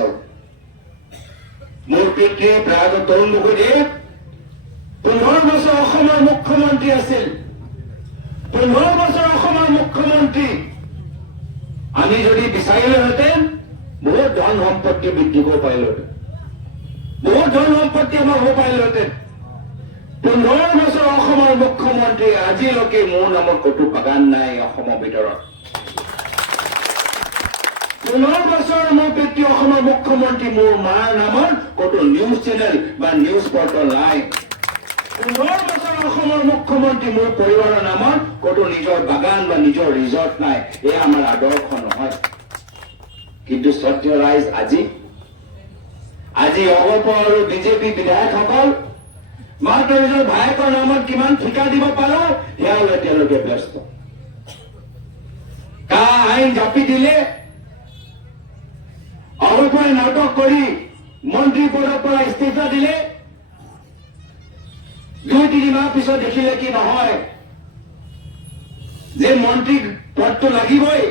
বিচাৰো। মোৰ পিতৃয়ে প্ৰয়াত তৰুণ গগৈয়ে 15 বছৰ অসমৰ মুখ্যমন্ত্ৰী আছিল। 15 বছৰ অসমৰ মুখ্যমন্ত্ৰী আমি যদি বিচাৰিলোহেঁতেন বহুত ধন সম্পত্তি বৃদ্ধি কৰিব পাৰিলোহেঁতেন, বহুত ধন সম্পত্তি আমাৰ হ'ব পাৰিলোহেঁতেন। 15 বছৰ অসমৰ মুখ্যমন্ত্ৰী আজিলৈকে মোৰ নামত ক'তো বাগান নাই অসমৰ ভিতৰত। 15 বছৰ মোৰ পিতৃ অসমৰ মুখ্যমন্ত্ৰী, মোৰ মাৰ নামত ক'তো নিউজ চেনেল বা নিউজ পৰ্টেল নাই। 15 বছৰ অসমৰ মুখ্যমন্ত্ৰী, মোৰ পৰিবাৰৰ নামত ক'তো নিজৰ বাগান বা নিজৰ ৰিজৰ্ট নাই। এয়া আমাৰ আদৰ্শ নহয়। কিন্তু শ্ৰদ্ধেয় ৰাইজ, আজি অগপ আৰু বিজেপি বিধায়কসকল মাত্ৰ নিজৰ ভায়েকৰ নামত কিমান ঠিকা দিব পাৰো সেয়াও তেওঁলোকে ব্যস্ত। কা আইন জাপি দিলে, অগপই নাটক কৰি মন্ত্ৰী পদৰ পৰা ইস্তিফা দিলে, 2-3 মাহ পিছত দেখিলে কি নহয় যে মন্ত্ৰী পদটো লাগিবই।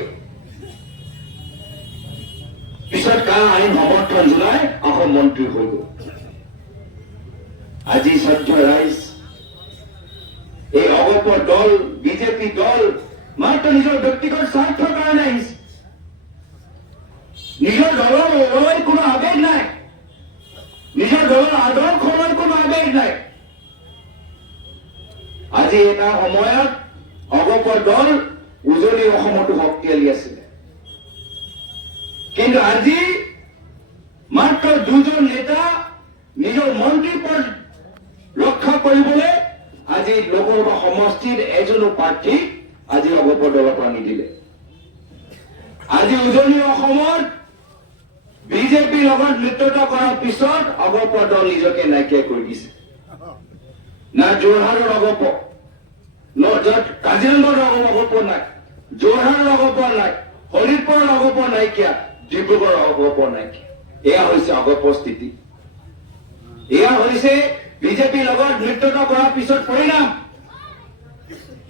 পিছত কা আইন সমৰ্থন জনাই অসম মন্ত্ৰী হৈ গ'ল। আজি শ্ৰদ্ধেয় ৰাইজ, এই অগপৰ দল, বিজেপি দল মাত্ৰ নিজৰ ব্যক্তিগত স্বাৰ্থৰ কাৰণে আহিছে। নিজৰ দলৰ কোনো আৱেগ নাই, নিজৰ দলৰ আদৰ্শৰ কোনো আৱেগ নাই। আজি এটা সময়ত অগপৰ দল উজনি অসমতো শক্তিশালী আছিলে, কিন্তু আজি মাত্ৰ 2জন নেতা নিজৰ মন্ত্ৰী পদ ৰক্ষা কৰিবলৈ আজি লোকসভা সমষ্টিৰ এজনো প্ৰাৰ্থী আজি অগপৰ দলৰ পৰা নিদিলে। আজি উজনি অসমত বিজেপিৰ লগত মিত্ৰতা কৰাৰ পিছত অগপৰ দল নিজকে নাইকিয়া কৰি দিছে। না যোৰহাটৰ অগপ, কাজিৰঙাৰ অগপ নাই, যোৰহাটৰ অগপ নাই, শোণিতপুৰৰ অগপ নাইকিয়া, ডিব্ৰুগড়ৰ অগপ নাইকিয়া। এয়া হৈছে অগপৰ স্থিতি। এয়া হৈছে বিজেপিৰ লগত মিত্ৰতা কৰাৰ পিছত পৰিণাম।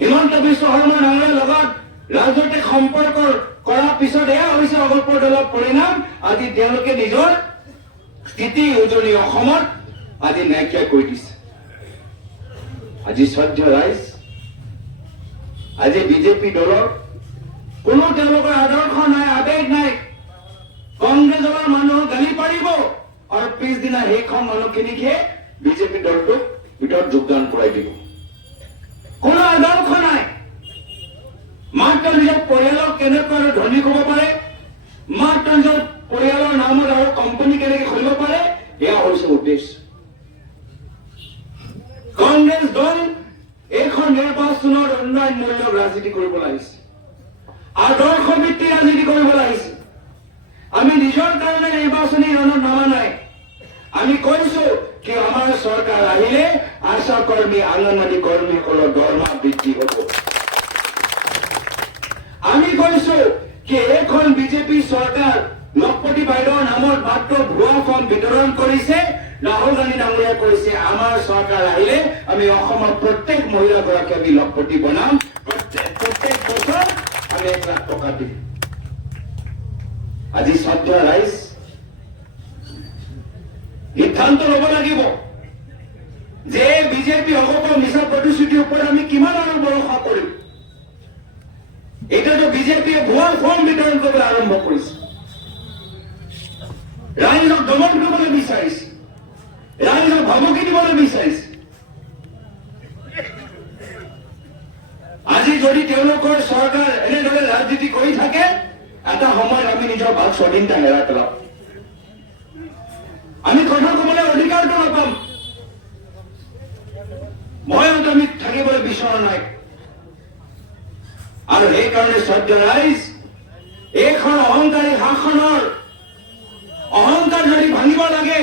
হিমন্ত বিশ্ব শৰ্মা ডাঙৰীয়াৰ লগত ৰাজনৈতিক সম্পৰ্ক কৰাৰ পিছত এয়া হৈছে অগপৰ দলৰ পৰিণাম। আজি তেওঁলোকে নিজৰ স্থিতি উজনি অসমত আজি নাইকিয়া কৰি দিছে। আজি শ্ৰদ্ধেয় ৰাইজ, আজি বিজেপি দলৰ কোনো তেওঁলোকৰ আদৰ্শ নাই, আৱেগ নাই। কংগ্ৰেছ দলৰ মানুহক গালি পাৰিব আৰু পিছদিনা সেইখন মানুহখিনিকহে বিজেপি দলটোক ভিতৰত যোগদান কৰাই দিব। কোনো আদৰ্শ নাই। মাত্ৰ নিজৰ পৰিয়ালক কেনেকৈ ধনী হ'ব পাৰে, মাত্ৰ নিজৰ পৰিয়ালৰ নামত আৰু কোম্পানী কেনেকৈ খুলিব পাৰে, এয়া হৈছে উদ্দেশ্য। কংগ্ৰেছ দল এইখন নিৰ্বাচনৰ উন্নয়নমূলক ৰাজনীতি কৰিব লাগিছে, আদৰ্শ ভিত্তিক ৰাজনীতি কৰিব লাগিছে। আমি নিজৰ কাৰণে নিৰ্বাচনী ৰণত নামা নাই। আমি কৈছো কি আমাৰ চৰকাৰ আহিলে আশা কৰ্মী, অংগনৱাড়ী কৰ্মীসকলৰ দৰমহা বৃদ্ধি হ'ব। আমি কৈছো কি এইখন বিজেপি চৰকাৰ লখপতি বাইদেউৰ নামত মাত্ৰ ভুৱা ফৰ্ম বিতৰণ কৰিছে। ৰাহুল গান্ধী ডাঙৰীয়াই কৈছে আমাৰ চৰকাৰ আহিলে আমি অসমৰ প্ৰত্যেক মহিলাগৰাকী আমি লখপতি বনাম, প্ৰত্যেক বছৰ আমি 1 লাখ টকা দিম। আজি শ্ৰদ্ধেয় ৰাইজ, সিদ্ধান্ত ল'ব লাগিব যে বিজেপি অগপৰ মিছা প্ৰতিশ্ৰুতিৰ ওপৰত আমি কিমান আৰু ভৰসা কৰিম। এতিয়াতো বিজেপিয়ে ভুৱা ফৰ্ম বিতৰণ কৰিবলৈ আৰম্ভ কৰিছে, ৰাইজক দমন কৰিবলৈ বিচাৰিছে, ৰাইজক ভাবুকি দিবলৈ বিচাৰিছে। আজি যদি তেওঁলোকৰ চৰকাৰ এনেদৰে ৰাজনীতি কৰি থাকে, এটা সময়ত আমি নিজৰ বাক স্বাধীনতা হেৰাই পেলাম। আমি কথা ক'বলৈ অধিকাৰটো নাপাম। মই আমি থাকিবলৈ বিচৰা নাই। আৰু সেইকাৰণে শ্ৰদ্ধেয় ৰাইজ, এইখন অহংকাৰী শাসনৰ অহংকাৰ যদি ভাঙিব লাগে,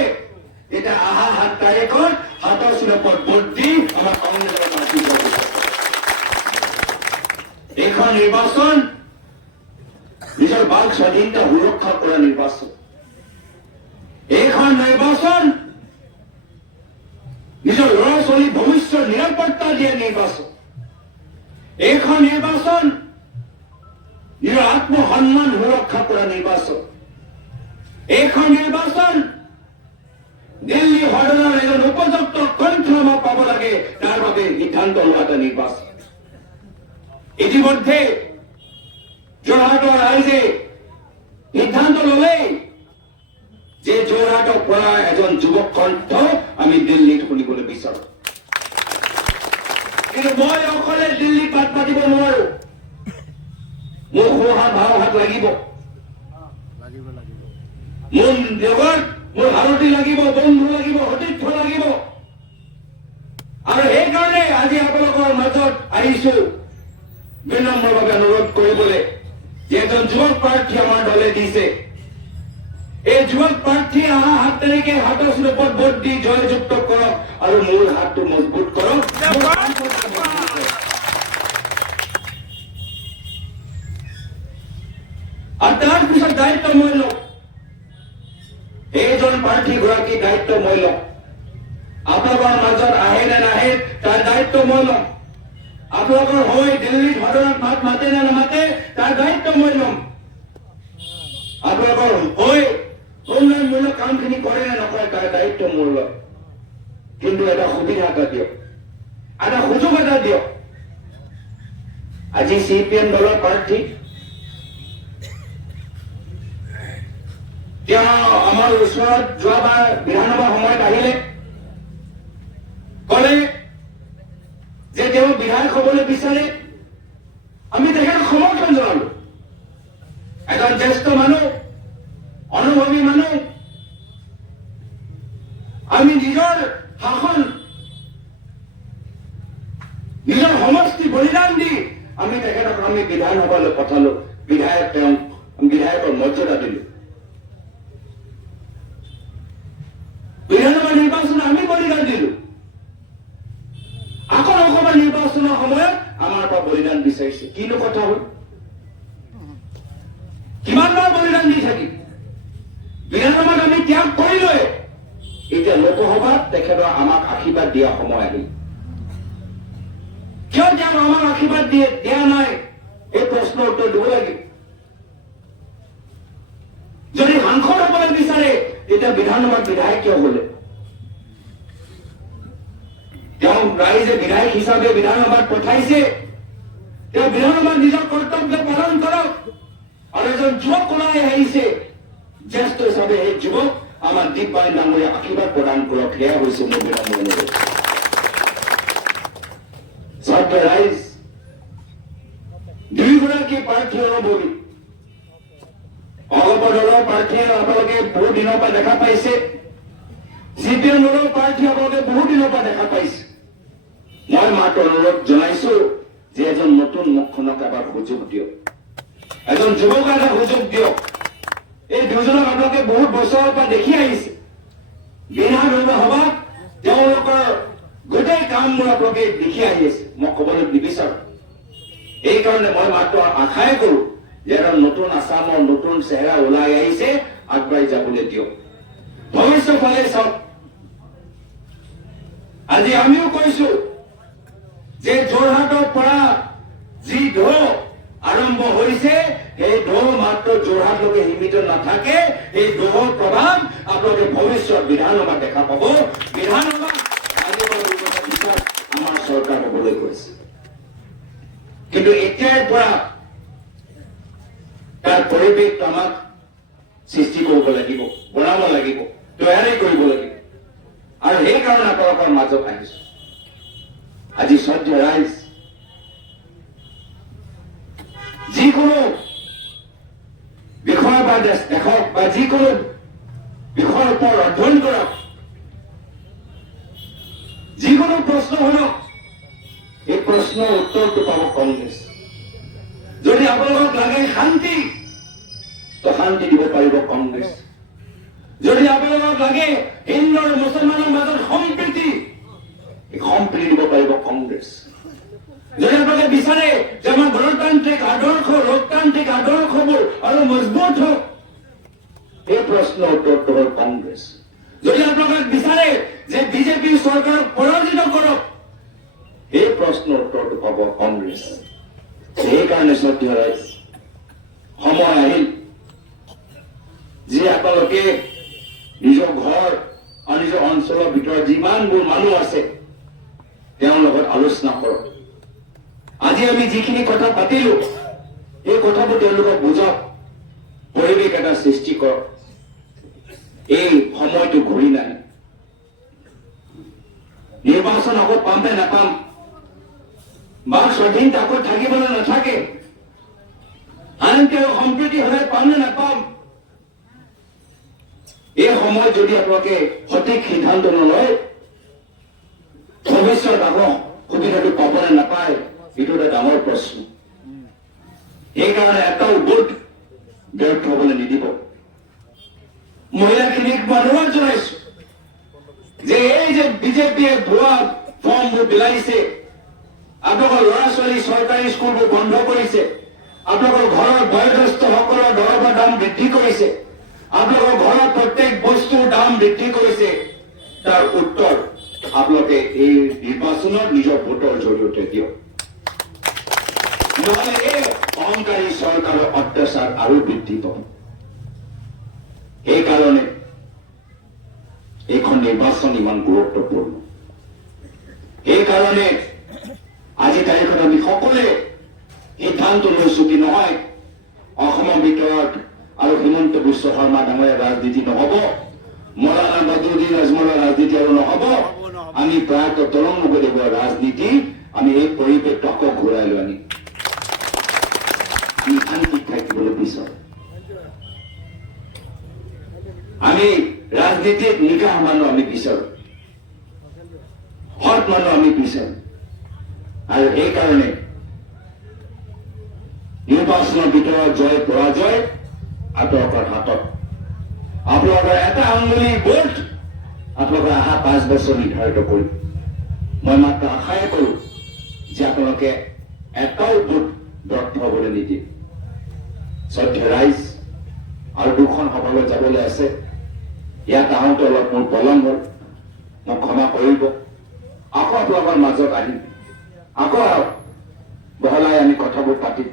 তেতিয়া অহা 7 তাৰিখত হাতৰ চিৰপত ভোট দি আমাৰ কংগ্ৰেছৰ প্ৰাৰ্থী যাব। এইখন নিৰ্বাচন নিজৰ বাক স্বাধীনতা সুৰক্ষা কৰা নিৰ্বাচন। এইখন নিৰ্বাচন নিজৰ ল'ৰা ছোৱালী ভৱিষ্যত নিৰাপত্তা দিয়া নিৰ্বাচন। এইখন নিৰ্বাচন নিজৰ আত্মসন্মান সুৰক্ষা কৰা নিৰ্বাচন। এইখন নিৰ্বাচন দিল্লী হৰণৰ এজন উপযুক্ত কণ্ঠ আমাক পাব লাগে, তাৰ বাবে সিদ্ধান্ত লোৱা এটা নিৰ্বাচন। ইতিমধ্যে যোৰহাটৰ ৰাইজে সিদ্ধান্ত ল'লেই যে যোৰহাটৰ পৰা এজন যুৱক কণ্ঠ আমি দিল্লীত শুনিবলৈ বিচাৰো। কিন্তু মই অকলে দিল্লীত বাট পাতিব নোৱাৰো, মোৰ সোহাত ভাওহাত লাগিব, মোৰ লগত মোৰ ভাৰতী লাগিব, বন্ধু লাগিব, সতীৰ্থ লাগিব। আৰু সেইকাৰণে আজি আপোনালোকৰ মাজত আহিছো বিনম্ৰভাৱে অনুৰোধ কৰিবলৈ যে এজন যুৱক প্ৰাৰ্থী আমাৰ দলে দিছে, এই যুৱক প্ৰাৰ্থী অহা 7 তাৰিখে হাতৰ স্বৰূপত ভোট দি জয়যুক্ত কৰক আৰু মোৰ হাতটো মজবুত কৰক। আৰু তাৰ পিছত দায়িত্ব মই লওঁ, এইজন প্ৰাৰ্থীগৰাকী দায়িত্ব মই লওঁ। আপোনালোকৰ মাজত আহে নে নাহে তাৰ দায়িত্ব মই লওঁ। আপোনালোকৰ হৈ দিল্লীত সদনত মাত মাতে নে নামাতে তাৰ দায়িত্ব মই ল'ম। আপোনালোকৰ হৈ উন্নয়নমূলক কামখিনি কৰে নে নকৰে তাৰ দায়িত্ব মোৰ লয়। কিন্তু এটা সুবিধা এটা দিয়ক, এটা সুযোগ এটা দিয়ক। আজি CPM দলৰ প্ৰাৰ্থী তেওঁ আমাৰ ওচৰত যোৱাবাৰ বিধানসভা সময়ত আহিলে, কলে যে তেওঁ বিধায়ক হবলৈ বিচাৰে। আমি তেখেতক সমৰ্থন জনালো। এজন জ্যেষ্ঠ মানুহ, অনুভৱী মানুহ, আমি নিজৰ শাসন, নিজৰ সমষ্টি বলিদান দি আমি তেখেতক আমি বিধানসভালৈ পঠালো, তেওঁক বিধায়কৰ মৰ্যাদা দিলো। বিধানসভা নিৰ্বাচন আমি বলিদান দিলো। আকৌ লোকসভা নিৰ্বাচনৰ সময়ত আমাৰ পৰা বলিদান বিচাৰিছে। কিনো কথা হ'ল? কিমানবাৰ বলিদান দি থাকিম? বিধানসভাত আমি ত্যাগ কৰিলোৱে, এতিয়া লোকসভাত তেখেতৰ আমাক আশীৰ্বাদ দিয়া সময় আহিল। কিয় তেওঁ আমাক আশীৰ্বাদ দিয়া নাই এই প্ৰশ্নৰ উত্তৰ দিব লাগিব। যদি সাংসদ হবলৈ বিচাৰে তেতিয়া বিধানসভাত বিধায়ক কিয় হলে? তেওঁ ৰাইজে বিধায়ক হিচাপে বিধানসভাত পঠাইছে, তেওঁ বিধানসভাত নিজৰ কৰ্তব্য পালন কৰক। আৰু এজন যুৱক ওলাই আহিছে জ্যেষ্ঠ হিচাপে, সেই যুৱক আমাৰ দীপবাই ডাঙৰীয়া আশীৰ্বাদ প্ৰদান কৰক। সেয়া হৈছে মোৰ বিধান অনুৰোধ। ছাত্ৰ ৰাইজ, দুয়োগৰাকী প্ৰাৰ্থী অনুভৱী। অগপ দলৰ প্ৰাৰ্থীয়ে আপোনালোকে বহু দিনৰ পৰা দেখা পাইছে, CPM দলৰ প্ৰাৰ্থী আপোনালোকে বহু দিনৰ পৰা দেখা পাইছে। মই মাত্ৰ অনুৰোধ জনাইছো যে এজন নতুন মুখখনক এবাৰ সুযোগ দিয়ক, এজন যুৱক এটা সুযোগ দিয়ক। এই দুজনক আপোনালোকে বহুত বছৰৰ পৰা দেখি আহিছে। বিধানসভাত তেওঁলোকৰ গোটেই কামবোৰ আপোনালোকে দেখি আহি আছে। মই কবলৈ নিবিচাৰো, এইকাৰণে মই মাত্ৰ আশাই কৰো যে এজন নতুন আছামৰ নতুন চেহেৰা ওলাই আহিছে, আগবাঢ়ি যাবলৈ দিয়ক। ভৱিষ্যত ফালে চাওক। আজি আমিও কৈছো যে যোৰহাটৰ পৰা যি ঢৌ আৰম্ভ হৈছে, সেই ঢৌ মাত্ৰ যোৰহাটলৈকে সীমিত নাথাকে। এই ঢৌৰ প্ৰভাৱ আপোনালোকে ভৱিষ্যত বিধানসভাত দেখা পাব। বিধানসভা আমাৰ চৰকাৰ হবলৈ গৈছে, কিন্তু এতিয়াৰ পৰা তাৰ পৰিৱেশ আমাক সৃষ্টি কৰিব লাগিব, বনাব লাগিব, তৈয়াৰী কৰিব লাগিব। আৰু সেইকাৰণে আপোনালোকৰ মাজত আহিছো। আজি শ্ৰদ্ধা ৰাইজ, যিকোনো বিষয় বা দেখক বা যিকোনো বিষয়ৰ ওপৰত অধ্যয়ন কৰক, যিকোনো প্ৰশ্ন শুনক, এই প্ৰশ্নৰ উত্তৰটো পাব কংগ্ৰেছ। যদি আপোনালোকক লাগে শান্তি, তো শান্তি দিব পাৰিব কংগ্ৰেছ। যদি আপোনালোকক লাগে হিন্দু আৰু মুছলমানৰ মাজত সম্প্ৰীতি, সম্প্ৰীতি দিব পাৰিব কংগ্ৰেছ। যদি আপোনালোকে বিচাৰে যে আমাৰ গণতান্ত্ৰিক আদৰ্শ, লোকতান্ত্ৰিক আদৰ্শবোৰ আৰু মজবুত হওক, এই প্ৰশ্নৰ উত্তৰটো হ'ল কংগ্ৰেছ। যদি আপোনালোকে বিচাৰে যে বিজেপি চৰকাৰক পৰাজিত কৰক, এই প্ৰশ্নৰ উত্তৰটো পাব কংগ্ৰেছ। সেইকাৰণে শ্ৰদ্ধা ৰাইজ, সময় আহিল যে আপোনালোকে নিজৰ ঘৰ আৰু নিজৰ অঞ্চলৰ ভিতৰত যিমানবোৰ মানুহ আছে তেওঁৰ লগত আলোচনা কৰক। আজি আমি যিখিনি কথা পাতিলো এই কথাবোৰ তেওঁলোকক বুজাওক, পৰিৱেশ এটা সৃষ্টি কৰক। এই সময়টো ঘূৰি নাই। নিৰ্বাচন আকৌ পাম নে নাপাম, বা স্বাধীনতা আকৌ থাকিব নে নাথাকে, আনকি সম্প্ৰীতি সদায় পাম নে নাপাম, এই সময়ত যদি আপোনালোকে সঠিক সিদ্ধান্ত নলয় ভৱিষ্যত আকৌ সুবিধাটো পাব নে নাপায়, এইটো এটা ডাঙৰ প্ৰশ্ন। সেইকাৰণে এটাও ভোট ব্যৰ্থ হবলৈ নিদিব। মহিলাখিনিক মই অনুৰোধ জনাইছো যে এই যে বিজেপিয়ে ভুৱা ফৰ্মবোৰ বিলাইছে, আপোনালোকৰ ল'ৰা ছোৱালী চৰকাৰী স্কুলবোৰ বন্ধ কৰিছে, আপোনালোকৰ ঘৰৰ বয়োজ্যেষ্ঠসকলৰ দৰৱৰ দাম বৃদ্ধি কৰিছে, আপোনালোকৰ ঘৰৰ প্ৰত্যেক বস্তুৰ দাম বৃদ্ধি কৰিছে, তাৰ উত্তৰ আপোনালোকে এই নিৰ্বাচনত নিজৰ ভোটৰ জৰিয়তে দিয়ক। নহলে এই অহংকাৰী চৰকাৰৰ অত্যাচাৰ আৰু বৃদ্ধি পাব। সেইকাৰণে এইখন নিৰ্বাচন ইমান গুৰুত্বপূৰ্ণ। সেইকাৰণে আজি তাৰিখত আমি সকলোৱে সিদ্ধান্ত লৈছো কি নহয়, অসমৰ ভিতৰত আৰু হিমন্ত বিশ্ব শৰ্মা ডাঙৰীয়া ৰাজনীতি নহব, মৌলানা বদৰুদ্দিন আজমলৰ ৰাজনীতি আৰু নহব। আমি প্ৰায়ত তৰুণ গগৈদেৱৰ ৰাজনীতি আমি এই পৰিৱেশটো আকৌ ঘূৰাই লৈ আনিম। আমি শান্তিত থাকিবলৈ বিচাৰো। আমি ৰাজনীতিত নিকাহ মানুহ আমি বিচাৰো, সৎ মানুহ আমি বিচাৰো। আৰু সেইকাৰণে নিৰ্বাচনৰ ভিতৰত জয় পৰাজয় আপোনালোকৰ হাতত। আপোনালোকৰ এটা আঙুলি ভোট আপোনালোকে অহা 5 বছৰ নিৰ্ধাৰিত কৰিব। মই মাত্ৰ আশাই কৰো যে আপোনালোকে এটাও ভোট ব্যৰ্থ হবলৈ নিদিয়ে। শ্ৰদ্ধা ৰাইজ, আৰু 2খন সভালৈ যাবলৈ আছে। ইয়াত আহোঁতে অলপ মোৰ পলম হ'ল, মোক ক্ষমা কৰিব। আকৌ আপোনালোকৰ মাজত আহিম, আকৌ বহলাই আমি কথাবোৰ পাতিম।